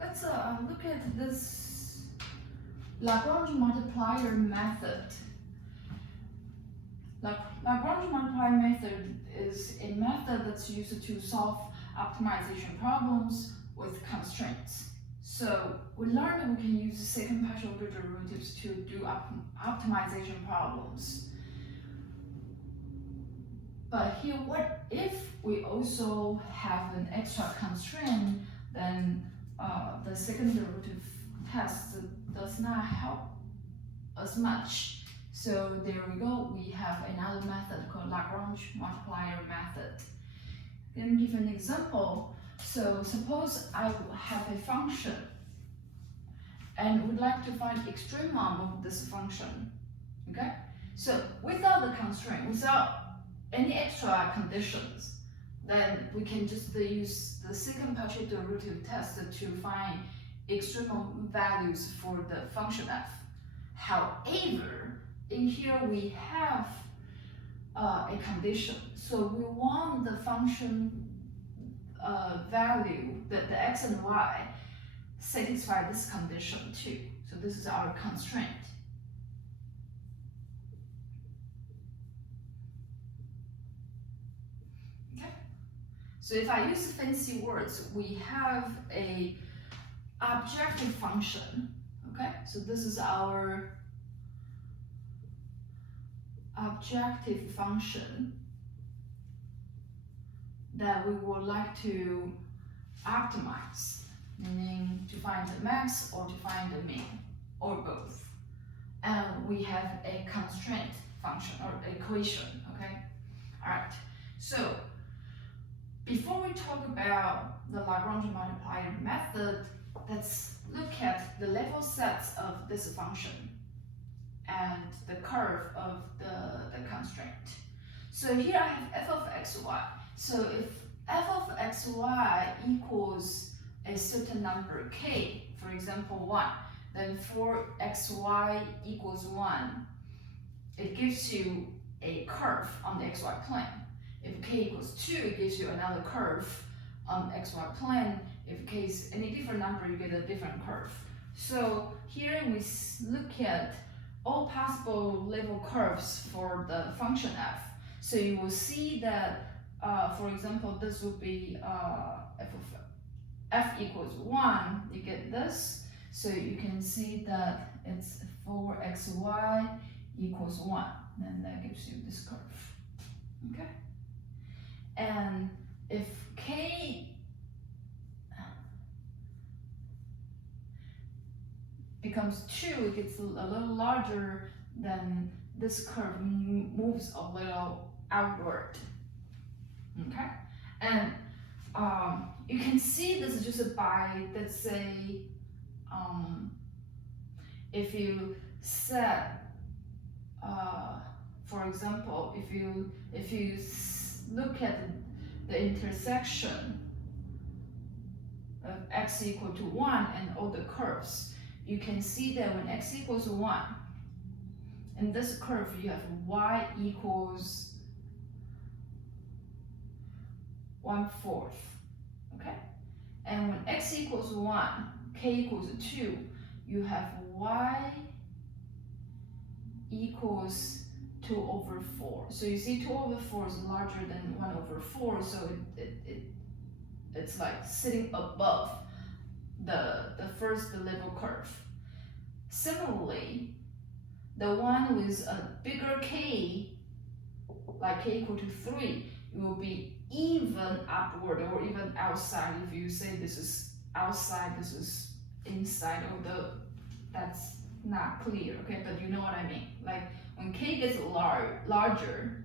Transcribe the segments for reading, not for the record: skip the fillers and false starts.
Let's look at this Lagrange multiplier method. Lagrange multiplier method is a method that's used to solve optimization problems with constraints. So we learned that we can use second partial order derivatives to do optimization problems. But here, what if we also have an extra constraint? Then the second derivative test does not help as much. So there we go, we have another method called Lagrange multiplier method. Let me give an example. So suppose I have a function and would like to find extremum of this function, okay? So without the constraint, without any extra conditions, then we can just use the second partial derivative test to find extremum values for the function f. However, in here we have a condition. So we want the function value, the x and y, satisfy this condition too. So this is our constraint. Okay. So if I use fancy words, we have a objective function. Okay. So this is our objective function that we would like to optimize, meaning to find the max or to find the mean, or both. And we have a constraint function or equation, okay? All right, so before we talk about the Lagrange multiplier method, let's look at the level sets of this function and the curve of the constraint. So here I have f of xy. So if f of xy equals a certain number k, for example 1, then for xy equals 1, it gives you a curve on the xy plane. If k equals 2, it gives you another curve on the xy plane. If k is any different number, you get a different curve. So here we look at all possible level curves for the function f. So you will see that, for example, this would be f of f equals 1, you get this. So you can see that it's 4xy equals 1, and that gives you this curve, okay? And if k becomes 2, it gets a little larger, then this curve moves a little outward, okay? And you can see this just by, let's say, if you set, for example, if you look at the intersection of x equal to 1 and all the curves, you can see that when x equals 1, in this curve you have y equals 1/4, okay? And when x equals 1, k equals 2, you have y equals 2/4. So you see 2/4 is larger than 1/4, so it's like sitting above the first level curve. Similarly, the one with a bigger k, like k equal to 3, it will be even upward or even outside. If you say this is outside, this is inside, although that's not clear, okay? But you know what I mean. Like when k gets larger,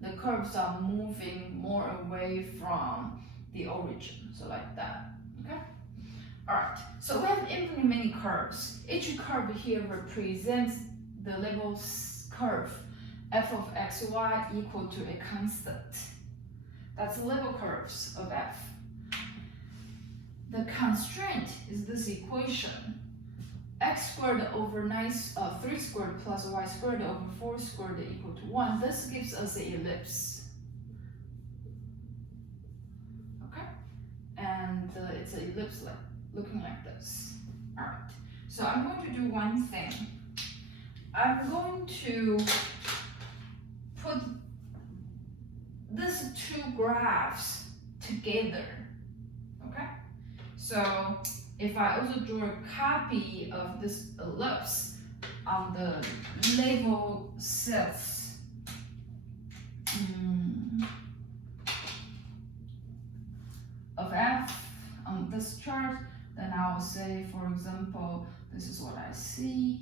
the curves are moving more away from the origin, so like that, okay? All right, so we have infinitely many curves. Each curve here represents the level curve f of xy equal to a constant. That's the level curves of f. The constraint is this equation, x squared over 3 squared plus y squared over 4 squared equal to 1. This gives us an ellipse. Okay? And it's an ellipse looking like this. All right, so I'm going to do one thing. I'm going to put these two graphs together, okay? So if I also draw a copy of this ellipse on the level cells, of F on this chart, then I will say, for example, this is what I see.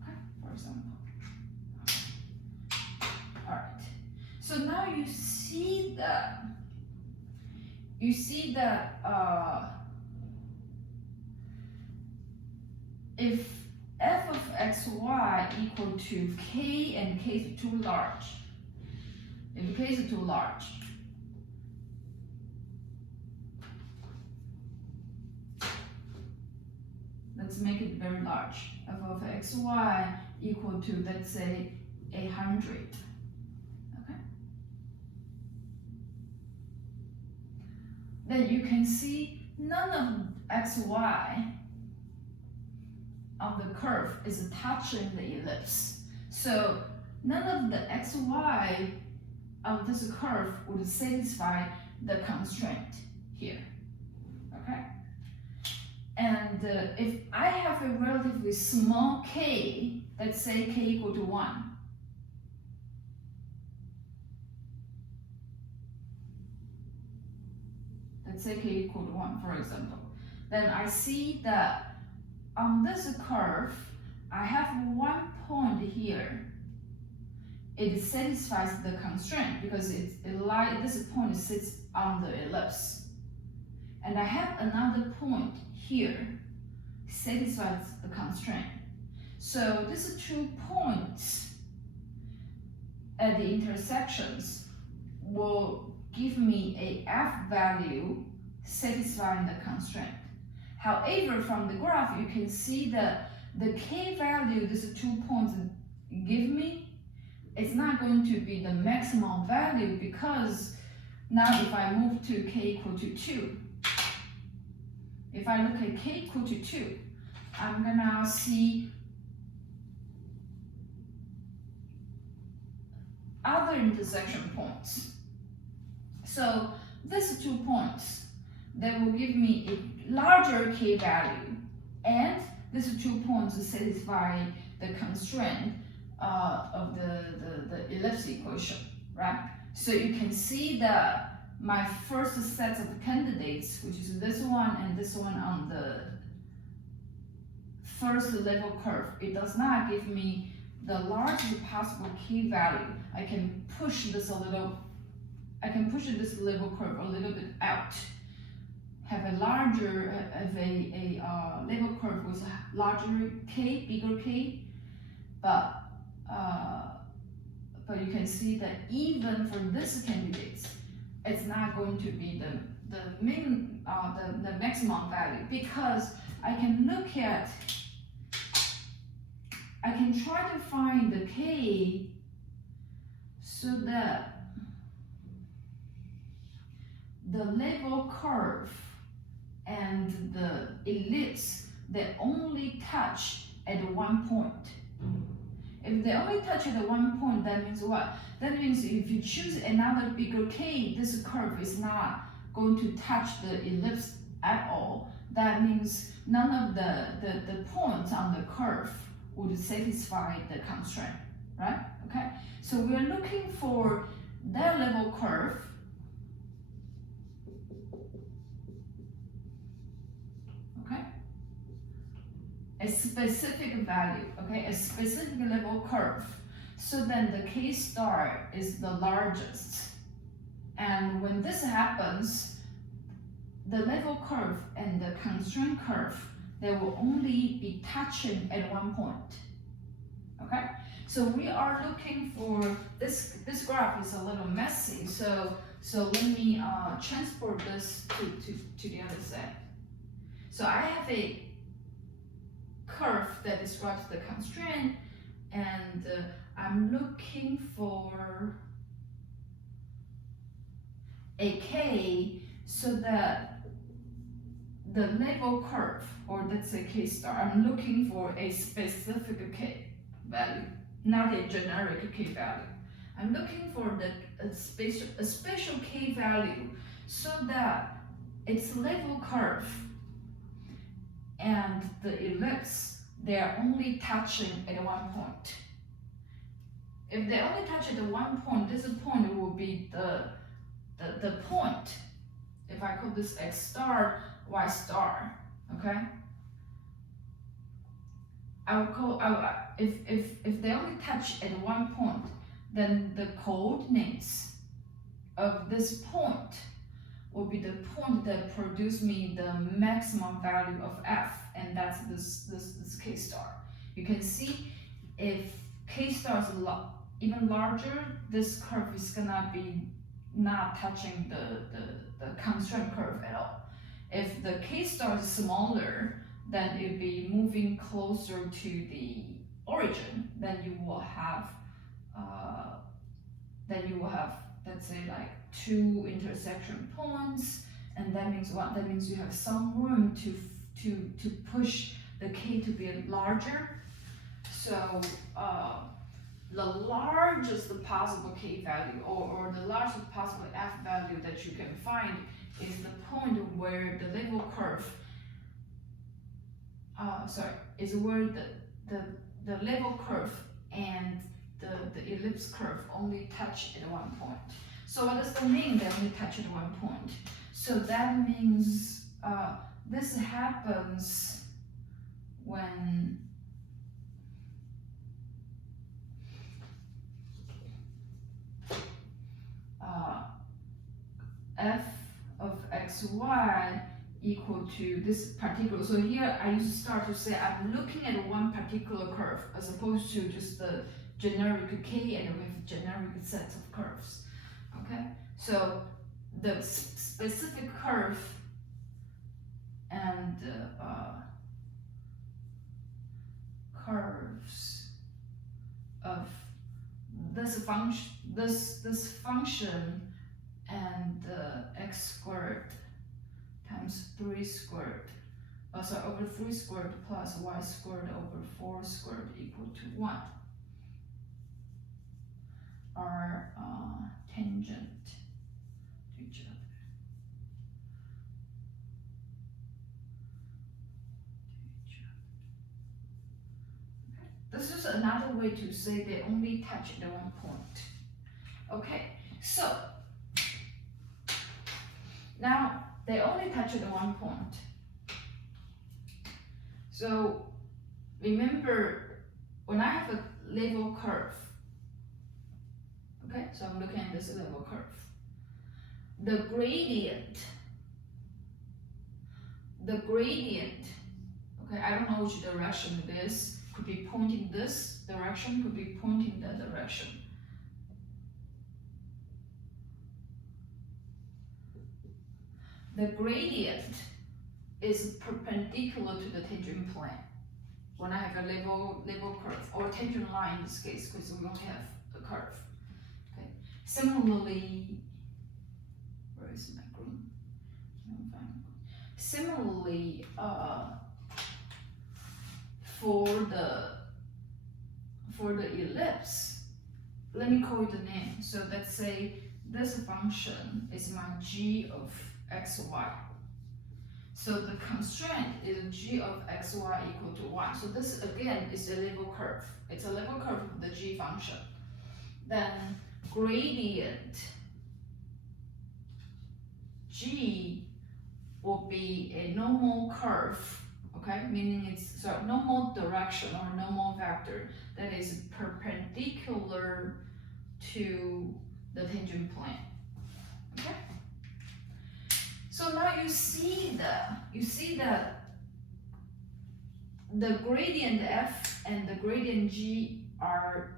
Okay, for example. All right. So now you see that if f of xy equal to k and k is too large, if k is too large, let's make it very large. F of xy equal to, let's say, 100. Okay. Then you can see none of xy on the curve is touching the ellipse. So none of the xy on this curve would satisfy the constraint here. Okay. And if I have a relatively small k, let's say k equal to 1, let's say k equal to 1, for example, then I see that on this curve, I have one point here. It satisfies the constraint because this point sits on the ellipse. And I have another point here, satisfies the constraint. So these two points at the intersections will give me a f value satisfying the constraint. However, from the graph, you can see that the k value these 2 points give me, it's not going to be the maximum value, because now if I move to k equal to 2, if I look at k equal to 2, I'm gonna see other intersection points. So these 2 points, they will give me a larger k value, and these 2 points satisfy the constraint of the ellipse equation, right? So you can see that my first set of candidates, which is this one and this one on the first level curve, it does not give me the largest possible k value. I can push this level curve a little bit out, have a larger, level curve with a larger k, bigger k, but you can see that even for this candidates, it's not going to be the maximum value, because I can try to find the k so that the level curve and the ellipse, they only touch at one point. If they only touch at one point, that means what? That means if you choose another bigger k, this curve is not going to touch the ellipse at all. That means none of the points on the curve would satisfy the constraint, right? Okay, so we're looking for that level curve a specific value, okay, a specific level curve. So then the k star is the largest. And when this happens, the level curve and the constraint curve, they will only be touching at one point, okay? So we are looking for, this graph is a little messy, so let me transport this to the other side. So I have a curve that describes the constraint, and I'm looking for a k so that the level curve, or let's say k star, I'm looking for a specific k value, not a generic k value. I'm looking for a special k value so that its level curve and the ellipse, they are only touching at one point. If they only touch at one point, this point will be the point. If I call this x star, y star, okay? If they only touch at one point, then the coordinates of this point will be the point that produce me the maximum value of f, and that's this k star. You can see if k star is even larger, this curve is gonna be not touching the constraint curve at all. If the k star is smaller, then it'll be moving closer to the origin. Then you will have let's say like 2 intersection points, and that means what? That means you have some room to push the k to be larger. So the largest possible k value, or the largest possible f value that you can find is the point where the level curve, is where the level curve and the ellipse curve only touch at one point. So what does that mean, they only touch at one point? So that means this happens when f of xy equal to this particular, so here I used to start to say I'm looking at one particular curve as opposed to just the generic k, and we have generic sets of curves. Okay, so the specific curve and curves of this function and x squared times 3 squared, over 3 squared plus y squared over 4 squared equal to 1 are tangent to each other. Okay. This is another way to say they only touch at one point. Okay, so now they only touch at one point. So remember, when I have a level curve, okay, so I'm looking at this level curve, the gradient, okay, I don't know which direction it is, could be pointing this direction, could be pointing that direction. The gradient is perpendicular to the tangent plane when I have a level curve, or tangent line in this case, because we only have the curve. Okay. Similarly, where is my green? Similarly, for the ellipse, let me call it a name. So let's say this function is my g of xy. So the constraint is g of xy equal to 1. So this again is a level curve. It's a level curve of the g function. Then gradient g will be a normal curve, okay? Meaning it's normal direction or normal vector that is perpendicular to the tangent plane. Okay? So now you see that the gradient f and the gradient g are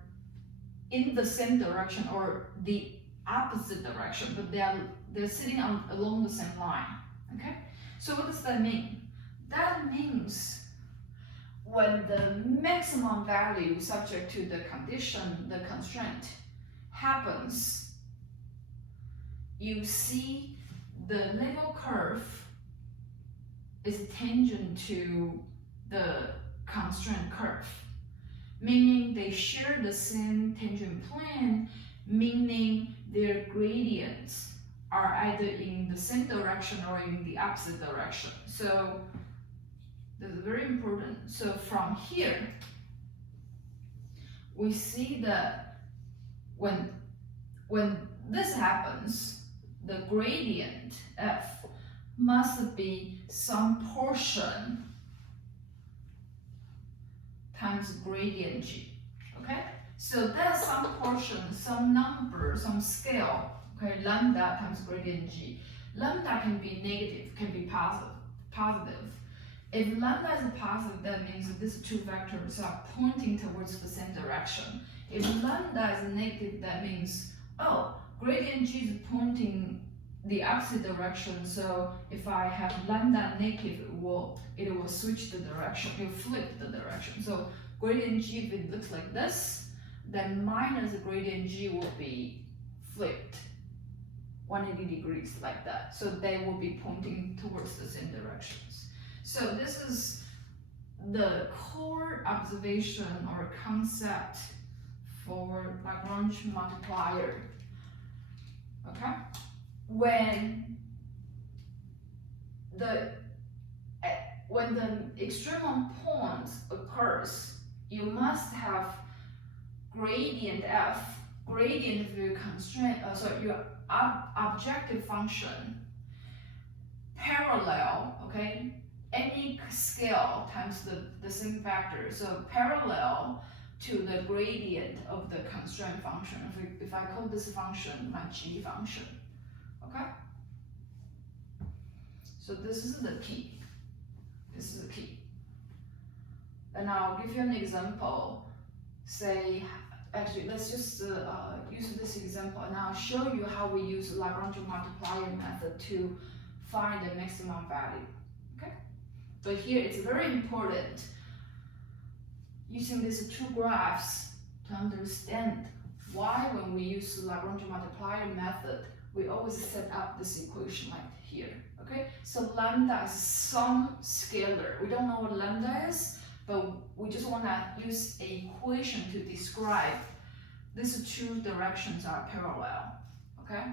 in the same direction or the opposite direction, but they're sitting along the same line. Okay? So what does that mean? That means when the maximum value subject to the condition, the constraint, happens, you see the level curve is tangent to the constraint curve, meaning they share the same tangent plane, meaning their gradients are either in the same direction or in the opposite direction. So this is very important. So from here, we see that when this happens, the gradient f must be some portion times gradient g, okay? So that's some portion, some number, some scale, okay? Lambda times gradient g. Lambda can be negative, can be positive. If lambda is positive, that means that these two vectors are pointing towards the same direction. If lambda is negative, that means, oh, gradient g is pointing the opposite direction, so if I have lambda negative, it will switch the direction, it will flip the direction. So gradient g, if it looks like this, then minus gradient g will be flipped 180 degrees like that. So they will be pointing towards the same directions. So this is the core observation or concept for Lagrange multiplier. Okay? When the extremum point occurs, you must have gradient f, gradient of your constraint, your objective function parallel, okay? Any scale times the same factor, so parallel to the gradient of the constraint function. If I call this function my g function, okay? So this is the key. This is the key. And I'll give you an example. Say, actually, let's just use this example, and I'll show you how we use Lagrange multiplier method to find the maximum value. Okay? But here it's very important using these two graphs to understand why when we use Lagrange multiplier method, we always set up this equation like here. Okay, so lambda is some scalar. We don't know what lambda is, but we just want to use an equation to describe these two directions are parallel. Okay.